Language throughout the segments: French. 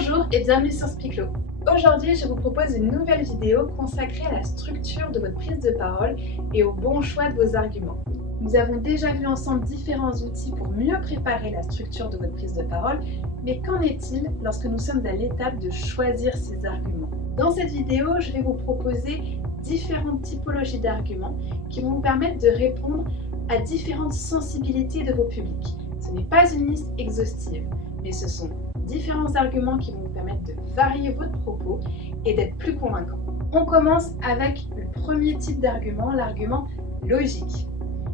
Bonjour et bienvenue sur Spiclo. Aujourd'hui, je vous propose une nouvelle vidéo consacrée à la structure de votre prise de parole et au bon choix de vos arguments. Nous avons déjà vu ensemble différents outils pour mieux préparer la structure de votre prise de parole, mais qu'en est-il lorsque nous sommes à l'étape de choisir ces arguments? Dans cette vidéo, je vais vous proposer différentes typologies d'arguments qui vont vous permettre de répondre à différentes sensibilités de vos publics. Ce n'est pas une liste exhaustive, mais ce sont différents arguments qui vont vous permettre de varier votre propos et d'être plus convaincant. On commence avec le premier type d'argument, l'argument logique.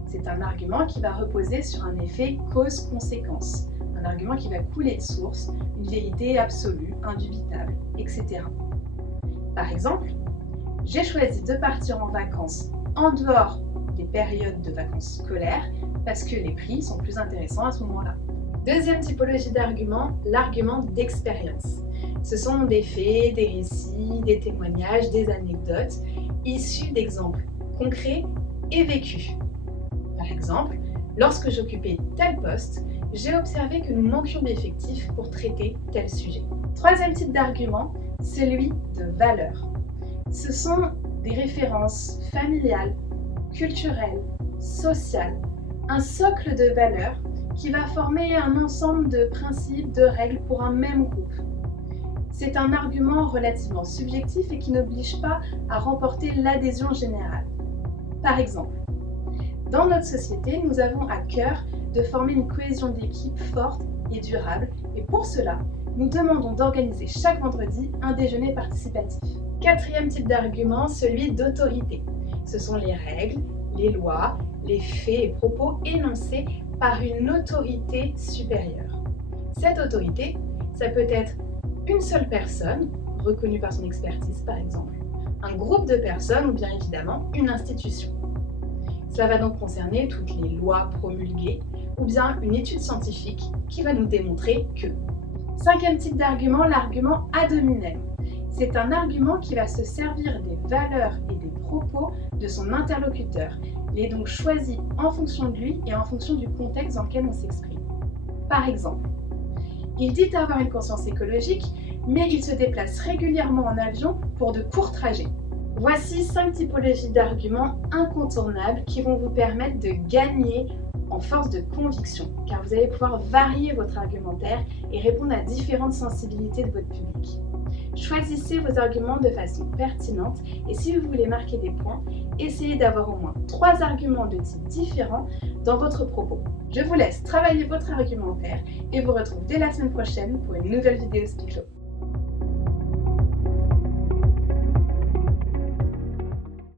C'est un argument qui va reposer sur un effet cause-conséquence, un argument qui va couler de source, une vérité absolue, indubitable, etc. Par exemple, j'ai choisi de partir en vacances en dehors des périodes de vacances scolaires parce que les prix sont plus intéressants à ce moment-là. Deuxième typologie d'argument, l'argument d'expérience. Ce sont des faits, des récits, des témoignages, des anecdotes issus d'exemples concrets et vécus. Par exemple, lorsque j'occupais tel poste, j'ai observé que nous manquions d'effectifs pour traiter tel sujet. Troisième type d'argument, celui de valeur. Ce sont des références familiales, culturelles, sociales, un socle de valeurs qui va former un ensemble de principes, de règles pour un même groupe. C'est un argument relativement subjectif et qui n'oblige pas à remporter l'adhésion générale. Par exemple, dans notre société, nous avons à cœur de former une cohésion d'équipe forte et durable, et pour cela, nous demandons d'organiser chaque vendredi un déjeuner participatif. Quatrième type d'argument, celui d'autorité. Ce sont les règles, les lois, les faits et propos énoncés par une autorité supérieure. Cette autorité, ça peut être une seule personne, reconnue par son expertise par exemple, un groupe de personnes ou bien évidemment une institution. Cela va donc concerner toutes les lois promulguées ou bien une étude scientifique qui va nous démontrer que. Cinquième type d'argument, l'argument ad hominem. C'est un argument qui va se servir des valeurs et des propos de son interlocuteur. Il est donc choisi en fonction de lui et en fonction du contexte dans lequel on s'exprime. Par exemple, il dit avoir une conscience écologique, mais il se déplace régulièrement en avion pour de courts trajets. Voici 5 typologies d'arguments incontournables qui vont vous permettre de gagner en force de conviction, car vous allez pouvoir varier votre argumentaire et répondre à différentes sensibilités de votre public. Choisissez vos arguments de façon pertinente et si vous voulez marquer des points, essayez d'avoir au moins 3 arguments de type différents dans votre propos. Je vous laisse travailler votre argumentaire et vous retrouve dès la semaine prochaine pour une nouvelle vidéo Spiclo.